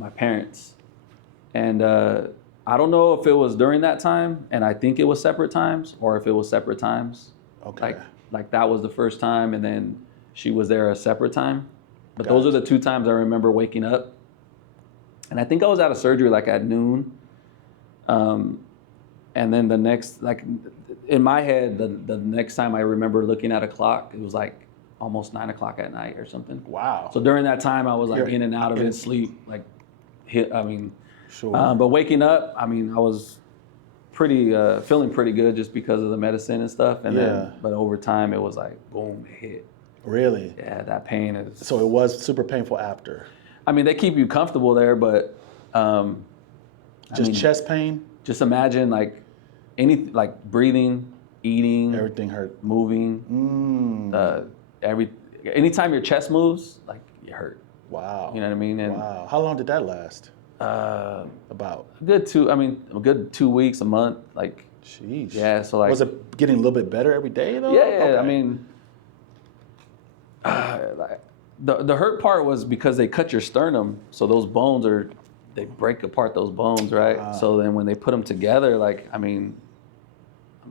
my parents. And I don't know if it was during that time, and I think it was separate times, or if it was separate times. Okay. Like that was the first time, and then she was there a separate time. But Gotcha. those are the 2 times I remember waking up. And I think I was out of surgery like at noon. And then the next, like in my head, the next time I remember looking at a clock, it was like almost 9 o'clock at night or something. Wow. So during that time, I was like in and out of it, sleep, like Sure. but waking up, I mean, I was pretty, feeling pretty good just because of the medicine and stuff. And then, but over time it was like, boom, it hit. Really? Yeah, that pain is. So it was super painful after. I mean, they keep you comfortable there, but. Chest pain? Just imagine like like breathing, eating. Everything hurt. Moving. Anytime your chest moves, like you hurt. Wow. You know what I mean? And, wow. How long did that last? About? A good 2 weeks, a month. Like. Jeez. Yeah, so like. Was it getting a little bit better every day though? Yeah, okay. I mean. The hurt part was because they cut your sternum, so those bones they break apart those bones, right? So then when they put them together, like, I mean,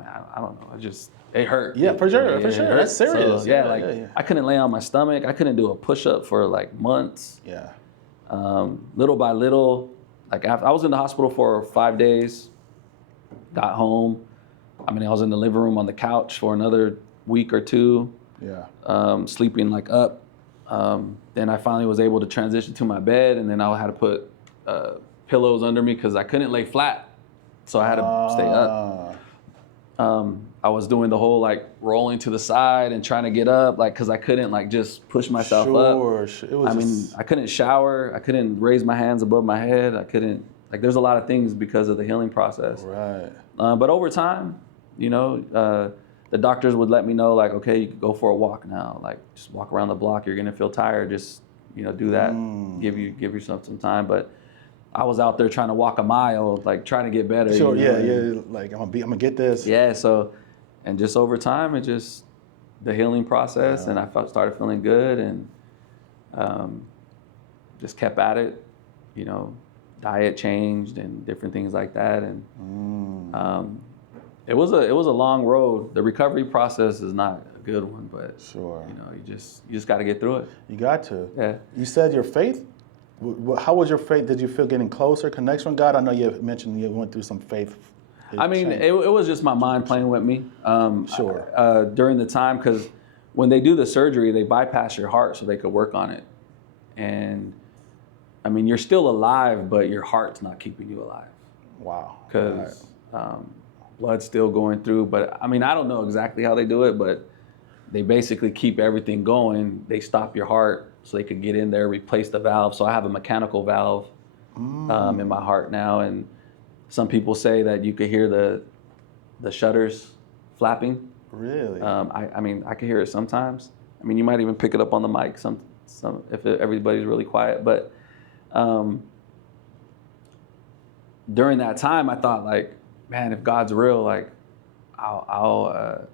I don't know, it hurt. Yeah, for sure. That's serious. So, I couldn't lay on my stomach. I couldn't do a push-up for like months. Yeah. Little by little, like I was in the hospital for 5 days, got home. I mean, I was in the living room on the couch for another week or 2. Yeah. Sleeping like up. Then I finally was able to transition to my bed, and then I had to put pillows under me because I couldn't lay flat, so I had to stay up. I was doing the whole like rolling to the side and trying to get up, like because I couldn't like just push myself up. I couldn't shower. I couldn't raise my hands above my head. I couldn't there's a lot of things because of the healing process. Right. But over time, the doctors would let me know, like, okay, you can go for a walk now. Like, just walk around the block. You're gonna feel tired. Just, do that. Give yourself some time. But I was out there trying to walk a mile, like trying to get better. Sure. Yeah. Like I'm gonna get this. Yeah. So, and just over time, it just the healing process, and I started feeling good, and just kept at it. Diet changed and different things like that, and. It was a long road. The recovery process is not a good one, but sure, you just got to get through it. You got to. Yeah. You said your faith. How was your faith? Did you feel getting closer, connection with God? I know you mentioned you went through some faith. I mean, it was just my mind playing with me. Sure. During the time, because when they do the surgery, they bypass your heart so they could work on it, and I mean, you're still alive, but your heart's not keeping you alive. Wow. Because. Blood's still going through, but I mean, I don't know exactly how they do it, but they basically keep everything going. They stop your heart so they could get in there, replace the valve. So I have a mechanical valve in my heart now, and some people say that you could hear the shutters flapping. Really? I mean, I can hear it sometimes. I mean, you might even pick it up on the mic some if everybody's really quiet. But during that time, I thought like, man, if God's real, like, I'll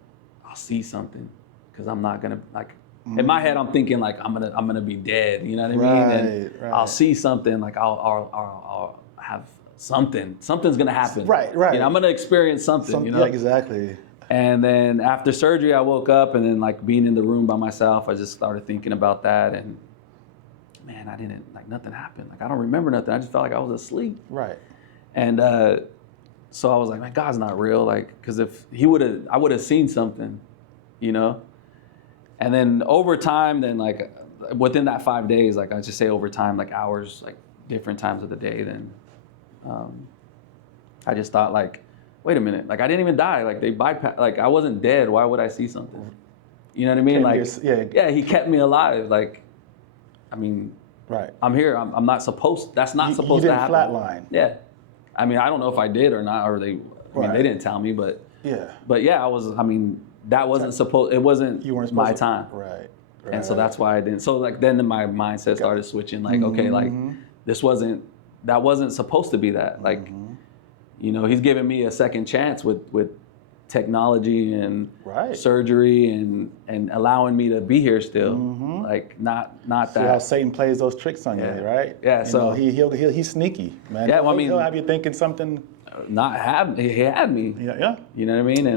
see something, because I'm not gonna like. In my head, I'm thinking like I'm gonna be dead. You know what I mean? And I'll see something, like I'll have something. Something's gonna happen. Right. I'm gonna experience something. Yeah, exactly. And then after surgery, I woke up, and then like being in the room by myself, I just started thinking about that, and man, I didn't nothing happened. Like I don't remember nothing. I just felt like I was asleep. Right. And so I was like, man, God's not real. Like, because if I would have seen something, And then over time, then like within that 5 days, like I just say over time, like hours, like different times of the day, then I just thought like, wait a minute, like I didn't even die. Like they bypassed, like I wasn't dead. Why would I see something? You know what I mean? Like, he kept me alive. Like, I mean, right. I'm here. I'm not supposed. That's not supposed to happen. You didn't flatline. Yeah. I mean, I don't know if I did or not, or they didn't tell me, but I was. I mean, that wasn't supposed. It wasn't my time. Right. And so that's why I didn't. So like then my mindset started switching. Like okay, like that wasn't supposed to be that. Like, he's giving me a second chance with technology and surgery and allowing me to be here still. Like not See that. how Satan plays those tricks on you, right? Yeah. So he's sneaky, man. Yeah. Well, I mean, he'll have you thinking something. He had me. Yeah. You know what I mean?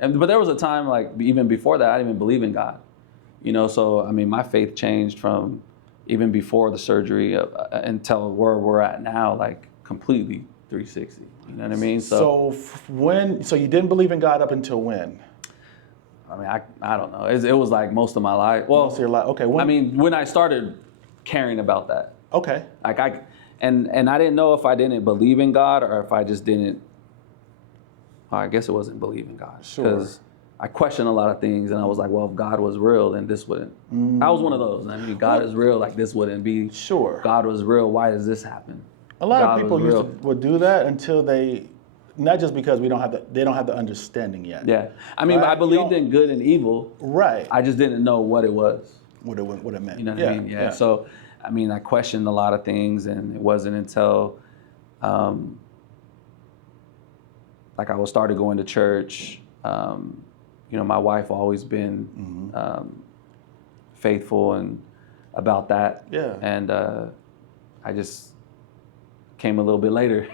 And but there was a time, like even before that, I didn't even believe in God. You know, so I mean, my faith changed from even before the surgery until where we're at now, like completely 360. You know what I mean? So you didn't believe in God up until when? I mean, I don't know. It was like most of my life. Well, most of your life. Okay. I mean, when I started caring about that. Okay. Like and I didn't know if I didn't believe in God or if I just didn't. I guess it wasn't believe in God. Sure. Because I questioned a lot of things, and I was like, well, if God was real, then this wouldn't. I was one of those. I mean, God is real, like this wouldn't be. Sure. God was real. Why does this happen? A lot of people would do that until they, not just because they don't have the understanding yet. Yeah. I mean, right? I believed in good and evil. Right. I just didn't know what it was. What it meant. You know what I mean? Yeah. So, I mean, I questioned a lot of things, and it wasn't until, like I started going to church. You know, my wife always been faithful and about that. Yeah. And I just came a little bit later.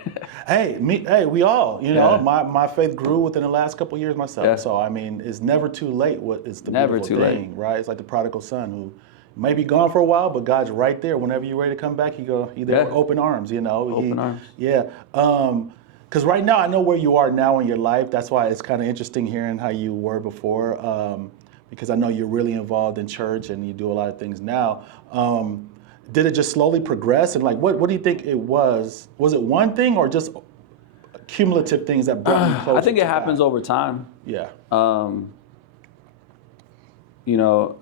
Hey, we all, you know, my faith grew within the last couple of years myself. Yeah. So I mean, it's never too late. What is the never beautiful too thing, late, right? It's like the prodigal son who may be gone for a while, but God's right there. Whenever you're ready to come back, he there with open arms. You know, open arms. Yeah. Because right now I know where you are now in your life. That's why it's kind of interesting hearing how you were before. Because I know you're really involved in church and you do a lot of things now. Did it just slowly progress? And like, what do you think it was? Was it one thing or just cumulative things that brought you closer? I think it happens over time. Yeah. You know,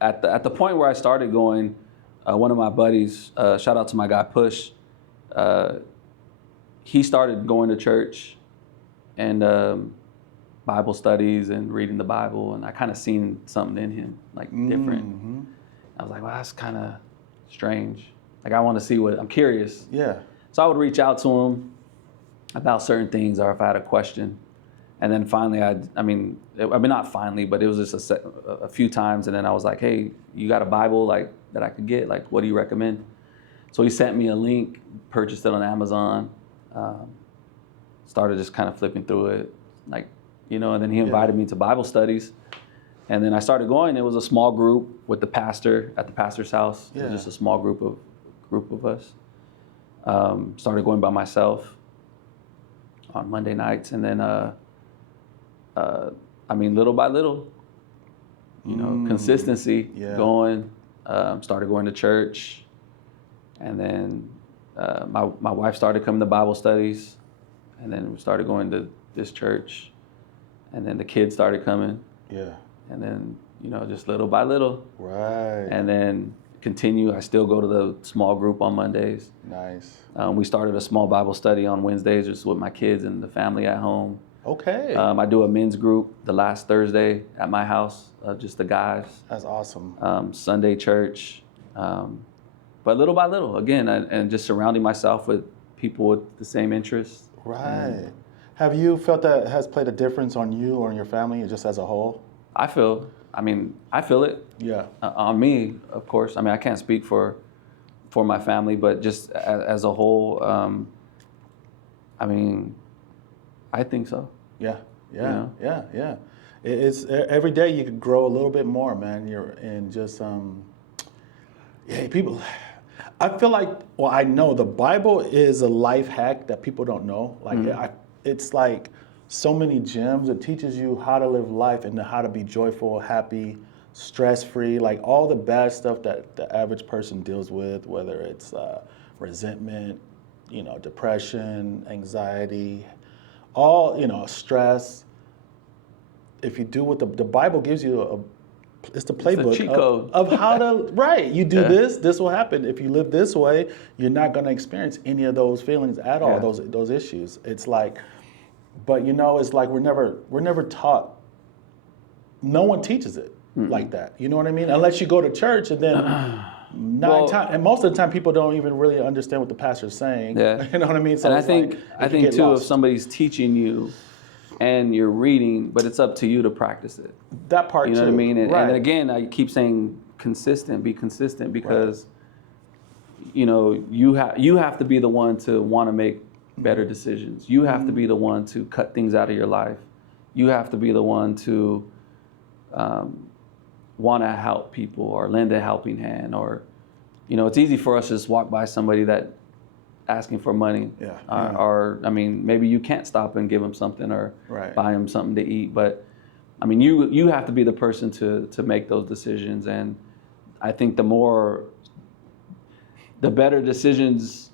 at the point where I started going, one of my buddies, shout out to my guy Push, he started going to church and Bible studies and reading the Bible, and I kind of seen something in him, like different. I was like, well, that's kind of strange. Like, I want to see I'm curious. Yeah. So I would reach out to him about certain things or if I had a question. And then finally, I mean, not finally, but it was just a few times. And then I was like, hey, you got a Bible like that I could get? Like, what do you recommend? So he sent me a link, purchased it on Amazon, started just kind of flipping through it, like, you know, and then he invited me to Bible studies. And then I started going. It was a small group with the pastor at the pastor's house. Yeah. It was just a small group of us. Started going by myself on Monday nights, and then I mean, little by little, you know, consistency going. Started going to church, and then my wife started coming to Bible studies, and then we started going to this church, and then the kids started coming. Yeah. And then, you know, just little by little. Right. And then continue. I still go to the small group on Mondays. Nice. We started a small Bible study on Wednesdays just with my kids and the family at home. Okay. I do a men's group the last Thursday at my house, just the guys. That's awesome. Sunday church. But little by little, again, and just surrounding myself with people with the same interests. Right. Have you felt that has played a difference on you or on your family just as a whole? I feel it. Yeah. On me, of course. I mean, I can't speak for my family, but just as a whole, I mean, I think so. Yeah. Yeah. You know? Yeah. Yeah. It's every day you could grow a little bit more, man. You're in just people. I feel like, well, I know the Bible is a life hack that people don't know. Like it's like so many gems. It teaches you how to live life and how to be joyful, happy, stress-free, like all the bad stuff that the average person deals with, whether it's resentment, you know, depression, anxiety, all, you know, stress. If you do what the Bible gives you, it's the playbook of how to, right, you do this will happen. If you live this way, you're not going to experience any of those feelings at all, those issues. It's like, but you know, it's like we're never taught. No one teaches it like that. You know what I mean? Unless you go to church, and then and most of the time people don't even really understand what the pastor's saying. Yeah. You know what I mean? So and I think too, if somebody's teaching you and you're reading, but it's up to you to practice it. That part, you know too. what I mean? And, right. and again, I keep saying be consistent, because you know, you have to be the one to want to make better decisions. You have to be the one to cut things out of your life. You have to be the one to want to help people or lend a helping hand. Or, you know, it's easy for us to just walk by somebody that asking for money. Or I mean, maybe you can't stop and give them something or buy them something to eat. But I mean, you have to be the person to make those decisions. And I think the better decisions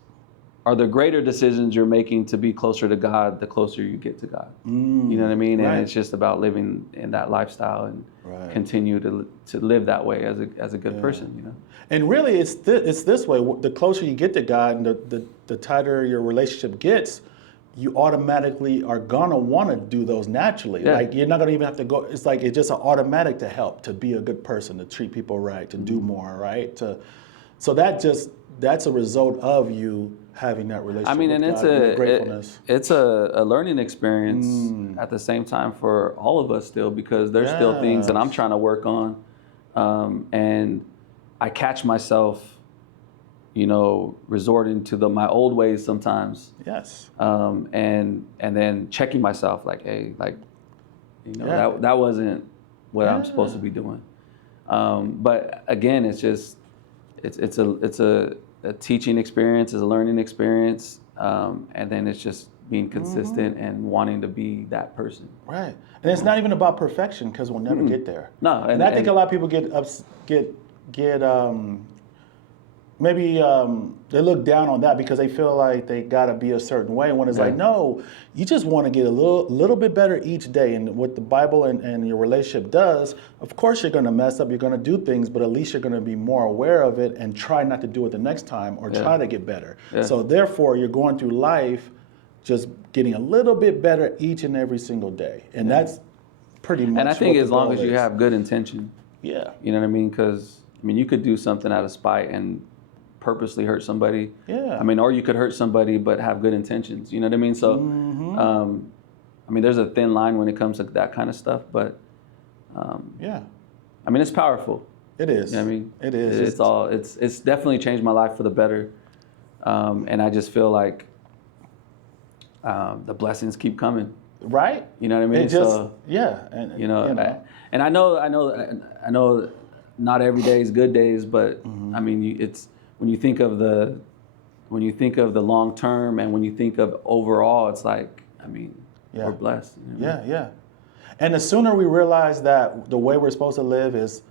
are the greater decisions you're making to be closer to God, the closer you get to God. You know what I mean? And it's just about living in that lifestyle and continue to live that way as a good person, you know? And really, it's this way. The closer you get to God and the tighter your relationship gets, you automatically are gonna want to do those naturally. Like, you're not gonna even have to go. It's like it's just an automatic to help, to be a good person, to treat people right, to do more, right? So that's a result of you having that relationship. I mean, and it's gratefulness. It's a learning experience at the same time for all of us still, because there's still things that I'm trying to work on, and I catch myself, you know, resorting to my old ways sometimes. Yes. And then checking myself, like, hey, like, you know, that wasn't what I'm supposed to be doing. But again, it's just it's a teaching experience, it's a learning experience, and then it's just being consistent and wanting to be that person. Right. And it's not even about perfection, because we'll never get there. No. And I think a lot of people maybe they look down on that because they feel like they got to be a certain way, when it's like, no, you just want to get a little bit better each day. And what the Bible and your relationship does, of course you're going to mess up, you're going to do things, but at least you're going to be more aware of it and try not to do it the next time, or try to get better. So therefore, you're going through life just getting a little bit better each and every single day. And that's pretty much. And I think as long as you have good intention. Yeah. You know what I mean? Because, I mean, you could do something out of spite and purposely hurt somebody. Yeah. I mean, or you could hurt somebody but have good intentions. You know what I mean? So, I mean, there's a thin line when it comes to that kind of stuff. But, I mean, it's powerful. It is. You know what I mean? It is. It's definitely changed my life for the better. And I just feel like the blessings keep coming. Right. You know what I mean? It just, so, and you know. And I know not every day is good days, but I mean, it's when you think of the long term, and when you think of overall, it's like, I mean, we're blessed. You know what I mean? Yeah. And the sooner we realize that the way we're supposed to live is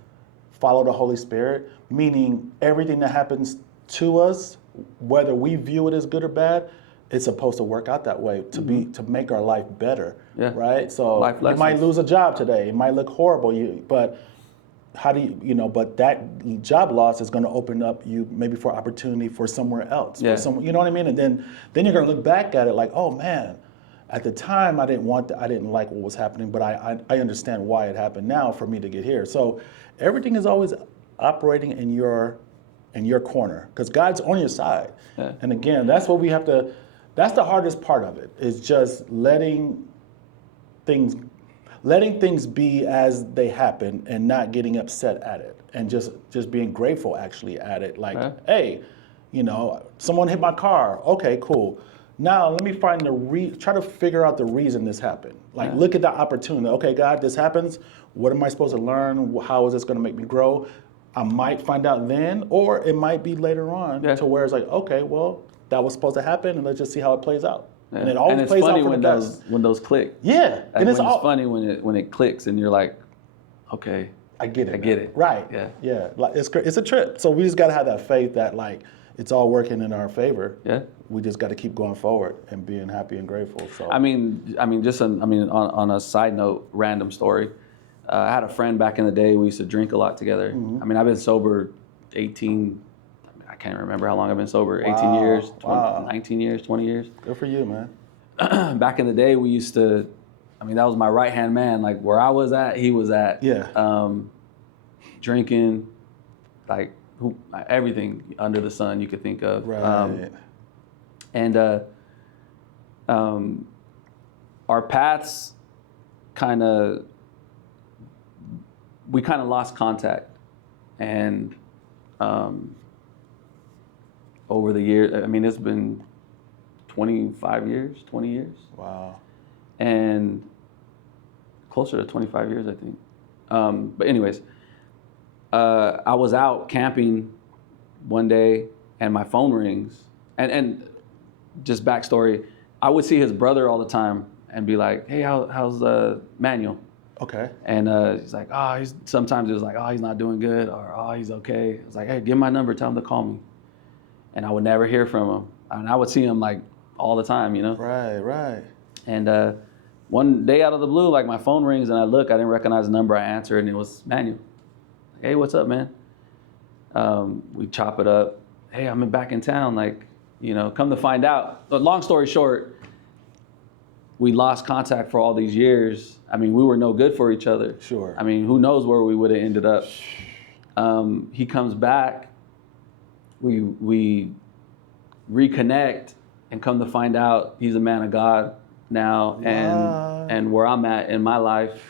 follow the Holy Spirit, meaning everything that happens to us, whether we view it as good or bad, it's supposed to work out that way to make our life better, right? So you might lose a job today. It might look horrible, but how do but that job loss is going to open up you maybe for opportunity for somewhere else. For you know what I mean? And then you're going to look back at it like, oh man, at the time I didn't like what was happening, but I understand why it happened now for me to get here. So everything is always operating in your corner, because God's on your side. And again, that's what we have to. That's the hardest part of it, is just letting things be as they happen and not getting upset at it, and just being grateful actually at it. Like, hey, someone hit my car. Okay, cool. Now let me find try to figure out the reason this happened. Like, look at the opportunity. Okay, God, this happens. What am I supposed to learn? How is this going to make me grow? I might find out then, or it might be later on to where it's like, okay, well, that was supposed to happen, and let's just see how it plays out. Yeah. And it always plays out for the best. When those click. Yeah, like, and it's funny when it clicks, and you're like, okay, I get it. I get it. Right. Yeah. Like, it's a trip. So we just got to have that faith that, like, it's all working in our favor. Yeah. We just got to keep going forward and being happy and grateful. So on a side note, random story. I had a friend back in the day. We used to drink a lot together. I mean, I've been sober 18. I can't remember how long I've been sober. 18 years, 19 years, 20 years. Good for you, man. Back in the day, we used to. I mean, that was my right hand man. Like, where I was at, he was at. Yeah. Drinking, like, everything under the sun you could think of. Right. Our paths we kind of lost contact, and over the years, I mean, it's been 25 years, 20 years. Wow. And closer to 25 years, I think. But anyways, I was out camping one day and my phone rings. And just backstory, I would see his brother all the time and be like, hey, how's Manuel? Okay. And he's like, sometimes it was like, he's not doing good, or he's okay. It's like, hey, give him my number, tell him to call me. And I would never hear from him. And I would see him like all the time, you know? Right. And one day out of the blue, like my phone rings and I look, I didn't recognize the number, I answered, and it was Manuel. Hey, what's up, man? We chop it up. Hey, I'm back in town, like, come to find out. But long story short, we lost contact for all these years. I mean, we were no good for each other. Sure. I mean, who knows where we would have ended up. He comes back, we reconnect, and come to find out he's a man of God now, and where I'm at in my life.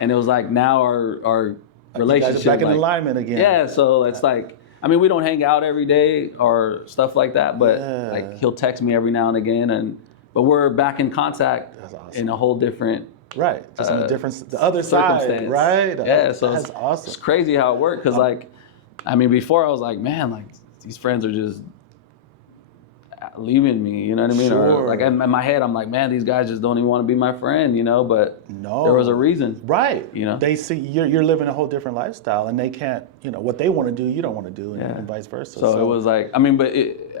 And it was like now our relationship, you guys are back in alignment again. Yeah, so it's like, I mean, we don't hang out every day or stuff like that, but like he'll text me every now and again, but we're back in contact. That's awesome. In a whole different just in a different, the other side, right? Yeah, so that's awesome. It's crazy how it worked, because like, I mean, before I was like, man, like these friends are just leaving me, you know what I mean? Sure. Or like in my head, I'm like, man, these guys just don't even want to be my friend, but no, there was a reason. Right. They see you're living a whole different lifestyle, and they can't, what they want to do, you don't want to do, and vice versa. So it was like, I mean, but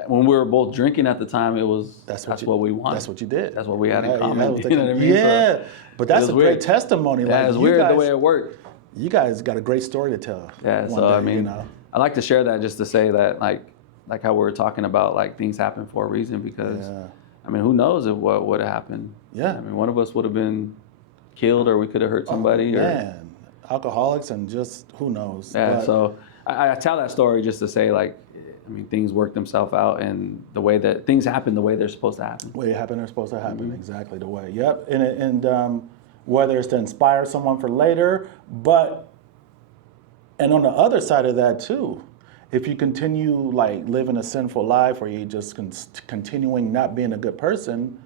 when we were both drinking at the time, it was, that's what we wanted. That's what you did. That's what we had in common. You know what I mean? Yeah, so but that's a great testimony. Yeah, it's weird the way it worked. You guys got a great story to tell. Yeah, so day, I mean, I like to share that just to say that, like how we were talking about, like things happen for a reason, because I mean, who knows what would have happened? Yeah, I mean, one of us would have been killed, or we could have hurt somebody. Man, alcoholics, and just who knows? Yeah, so I tell that story just to say, like, I mean, things work themselves out, and the way that things happen, the way they're supposed to happen. The way they're supposed to happen, exactly the way. Yep, and whether it's to inspire someone for later, and on the other side of that too, if you continue like living a sinful life, or you just continuing not being a good person,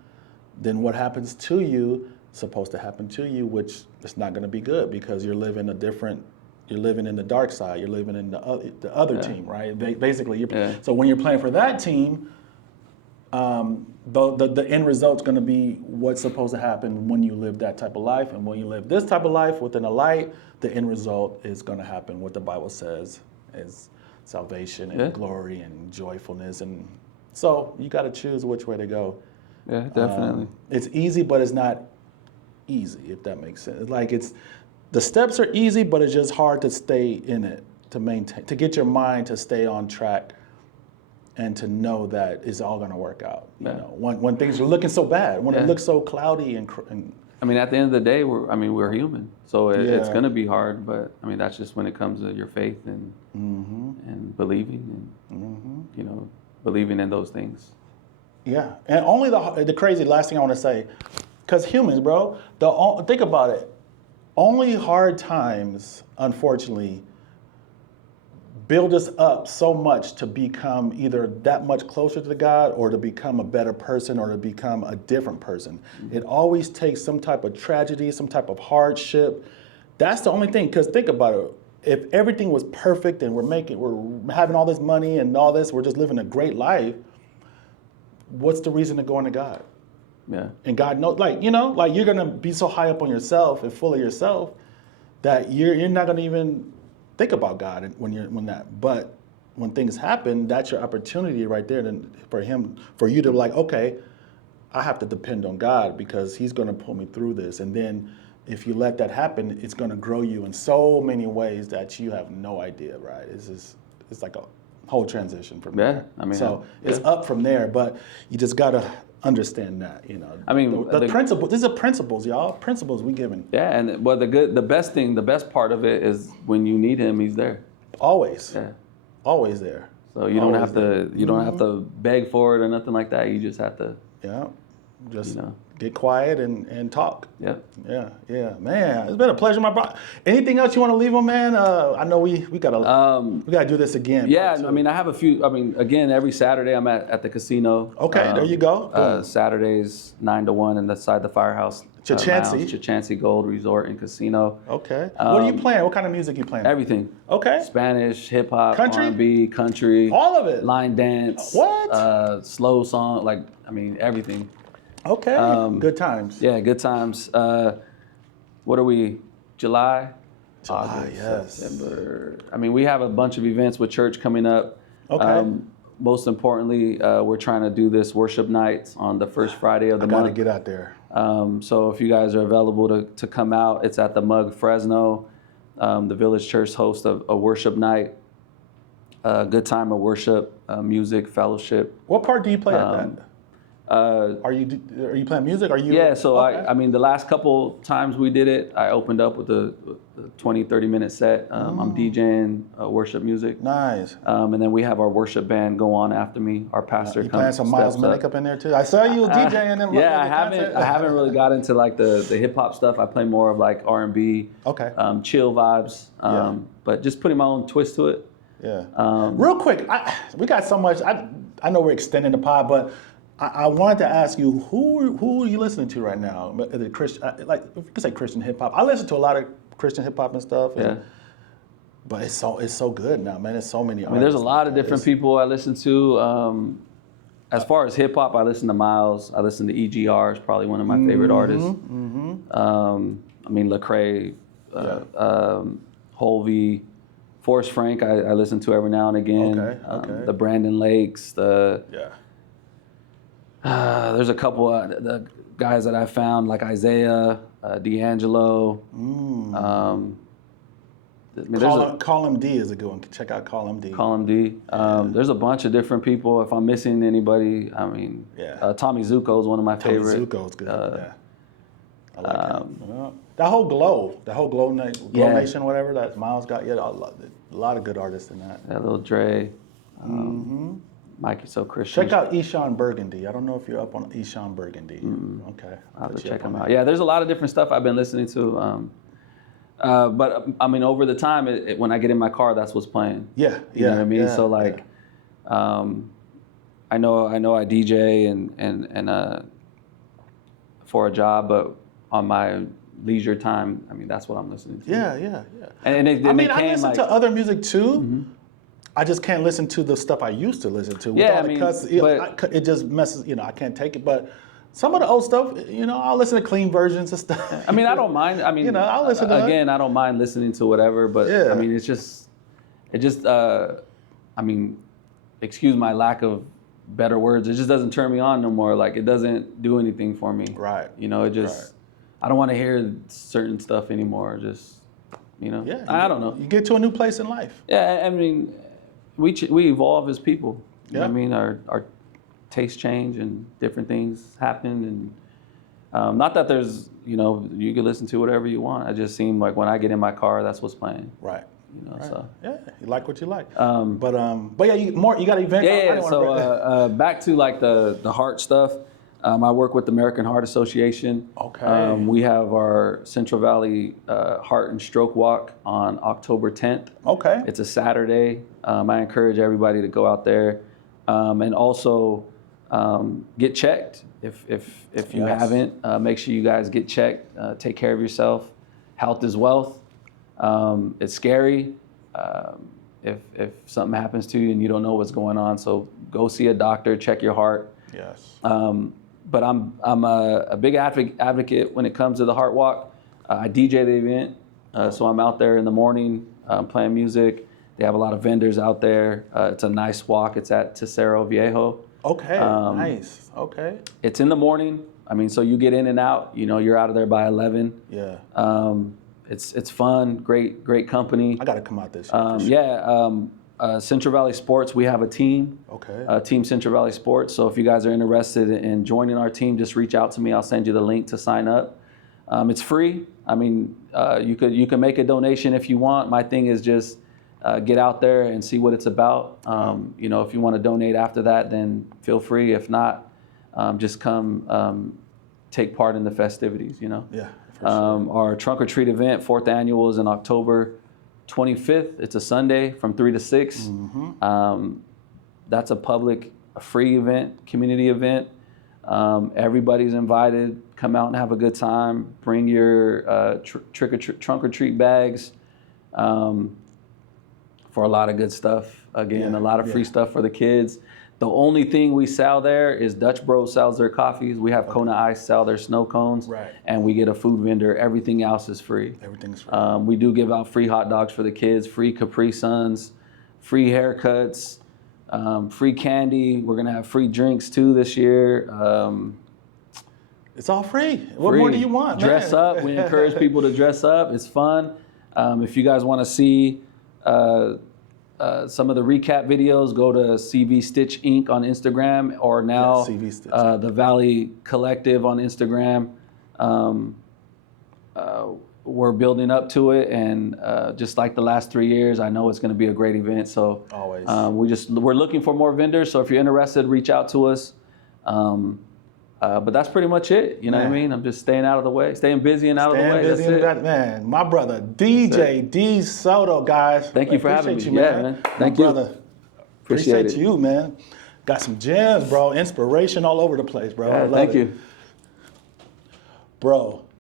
then what happens to you is supposed to happen to you, which is not going to be good, because you're living in the dark side. You're living in the other team, right? Basically, so when you're playing for that team, the end result's going to be what's supposed to happen when you live that type of life. And when you live this type of life within a light, the end result is going to happen what the Bible says is salvation and glory and joyfulness. And so you got to choose which way to go. Yeah, definitely. It's easy, but it's not easy, if that makes sense. Like, the steps are easy, but it's just hard to stay in it, to maintain, to get your mind to stay on track, and to know that it's all going to work out. You know, when things are looking so bad, when it looks so cloudy and I mean, at the end of the day, we're human, so it's going to be hard. But I mean, that's just when it comes to your faith and and believing and believing in those things. Yeah, and only the crazy last thing I want to say, because humans, bro, think about it. Only hard times, unfortunately, build us up so much to become either that much closer to God, or to become a better person, or to become a different person. It always takes some type of tragedy, some type of hardship. That's the only thing, because think about it. If everything was perfect and we're having all this money and all this, we're just living a great life, what's the reason to go into God? Yeah. And God knows, like you're gonna be so high up on yourself and full of yourself that you're not gonna even think about God but when things happen, that's your opportunity right there for you to like, okay, I have to depend on God, because he's gonna pull me through this. And then if you let that happen, it's gonna grow you in so many ways that you have no idea, right? It's like a whole transition from there. I mean, so it's up from there, but you just gotta understand that, I mean, the principle. These are principles, y'all. Principles we given. Yeah, and the best part of it is when you need him, he's there. Always. Yeah. Always there. So you don't have to beg for it or nothing like that. You just have to. Yeah. Just you know. get quiet and talk. Yep. Yeah, man. It's been a pleasure, my bro. Anything else you want to leave them, man? I know we gotta do this again. Yeah, I mean, I have a few. I mean, again, every Saturday I'm at the casino. Okay, there you go. Boom. Saturdays 9 to 1 inside the Firehouse. Chachansey Gold Resort and Casino. Okay. What are you playing? What kind of music you playing? Everything. Okay. Spanish, hip hop, Country? R&B, country. All of it. Line dance. What? Slow song, like I mean everything. Okay. Good times. Yeah, good times. What are we? July, August, yes. September. I mean, we have a bunch of events with church coming up. Okay. Most importantly, we're trying to do this worship night on the first Friday of the month. I gotta get out there. So if you guys are available to come out, it's at the Mug Fresno. The Village Church hosts a worship night. Good time of worship, music, fellowship. What part do you play at that? Are you playing music? Are you? Yeah, so okay. I mean, the last couple times we did it, I opened up with a 20, 30-minute set. I'm DJing worship music. Nice. And then we have our worship band go on after me. Our pastor You playing some Miles Minnick up in there too? I saw you DJing them. Yeah, I haven't really got into like the hip hop stuff. I play more of like R&B. Okay. Chill vibes. But just putting my own twist to it. Yeah. Real quick, we got so much. I know we're extending the pod, but I wanted to ask you who are you listening to right now? The Christian, like if you could say Christian hip hop. I listen to a lot of Christian hip hop and stuff. Yeah. But it's so good now, man. There's so many. I mean, there's a lot of different people I listen to. As far as hip hop, I listen to Miles. I listen to EGR. Is probably one of my favorite artists. I mean, Lecrae, Holvey, Forrest Frank. I listen to every now and again. Okay. The Brandon Lakes. There's a couple of the guys that I found like Isaiah, D'Angelo. Call Him D is a good one. Check out Call Him D. Call Him D. There's a bunch of different people. If I'm missing anybody, I mean, Tommy Zuko is one of my favorites. Tommy Zuko is good. I like him. That whole Glow Nation, whatever that Miles got. Yeah, a lot of good artists in that. That little Dre. Mikey So Christian. Check out Eshawn Burgundy. I don't know if you're up on Eshawn Burgundy. Okay. I'll have to check him out. Yeah, there's a lot of different stuff I've been listening to. But I mean, over the time, when I get in my car, that's what's playing. Yeah. You know what I mean? So like, I know I DJ and for a job, but on my leisure time, I mean, that's what I'm listening to. Yeah. And I listen to other music too. I just can't listen to the stuff I used to listen to. Because it just messes. I can't take it. But some of the old stuff, I'll listen to clean versions of stuff. I mean, I don't mind. I mean, I'll listen to again. I don't mind listening to whatever. But I mean, it just. I mean, excuse my lack of better words. It just doesn't turn me on no more. Like it doesn't do anything for me. Right. It just. I don't want to hear certain stuff anymore. Just. Yeah. I don't know. You get to a new place in life. Yeah. I mean. We evolve as people. Yeah. I mean, our tastes change and different things happen. And not that there's, you can listen to whatever you want. I just seem like when I get in my car, that's what's playing. Right. Right. So. Yeah, you like what you like. But yeah, you got an event. Yeah. So back to like the heart stuff. I work with the American Heart Association. Okay. We have our Central Valley Heart and Stroke Walk on October 10th. Okay. It's a Saturday. I encourage everybody to go out there, and also get checked. If you haven't, make sure you guys get checked. Take care of yourself. Health is wealth. It's scary if something happens to you and you don't know what's going on. So go see a doctor. Check your heart. Yes. But I'm a big advocate when it comes to the Heart Walk. I DJ the event, so I'm out there in the morning playing music. They have a lot of vendors out there. It's a nice walk. It's at Tesoro Viejo. Okay, nice. Okay. It's in the morning. I mean, so you get in and out. You're out of there by 11. Yeah. It's fun. Great company. I got to come out this year. Yeah. Central Valley Sports, we have a team. Okay. Team Central Valley Sports. So if you guys are interested in joining our team, just reach out to me. I'll send you the link to sign up. It's free. I mean, you can make a donation if you want. My thing is just get out there and see what it's about. If you want to donate after that, then feel free. If not, just come take part in the festivities, you know. Yeah, for sure. Our trunk or treat event, 4th annual, is in October 25th. It's a Sunday from 3 to 6. That's a free event, community event. Everybody's invited. Come out and have a good time. Bring your trunk or treat bags for a lot of good stuff. Again, a lot of free stuff for the kids. The only thing we sell there is Dutch Bros sells their coffees. We have Kona Ice sell their snow cones. Right. And we get a food vendor. Everything else is free. Everything's free. We do give out free hot dogs for the kids, free Capri Suns, free haircuts, free candy. We're going to have free drinks too this year. It's all free. What more do you want, Dress man? up. We encourage people to dress up. It's fun. If you guys want to see some of the recap videos, go to CV Stitch Inc. on Instagram, or now CV Stitch. the Valley Collective on Instagram. We're building up to it, and just like the last 3 years, I know it's going to be a great event. So Always. We're looking for more vendors. So if you're interested, reach out to us. But that's pretty much it. You know what I mean? I'm just staying out of the way, staying busy and out of the way. Busy That's it. Man, my brother, DJ D SOTO, guys. Thank you for having me. You, man. Thank my you. brother. Appreciate you, man. Got some gems, bro. Inspiration all over the place, bro. I love thank it. you. Bro,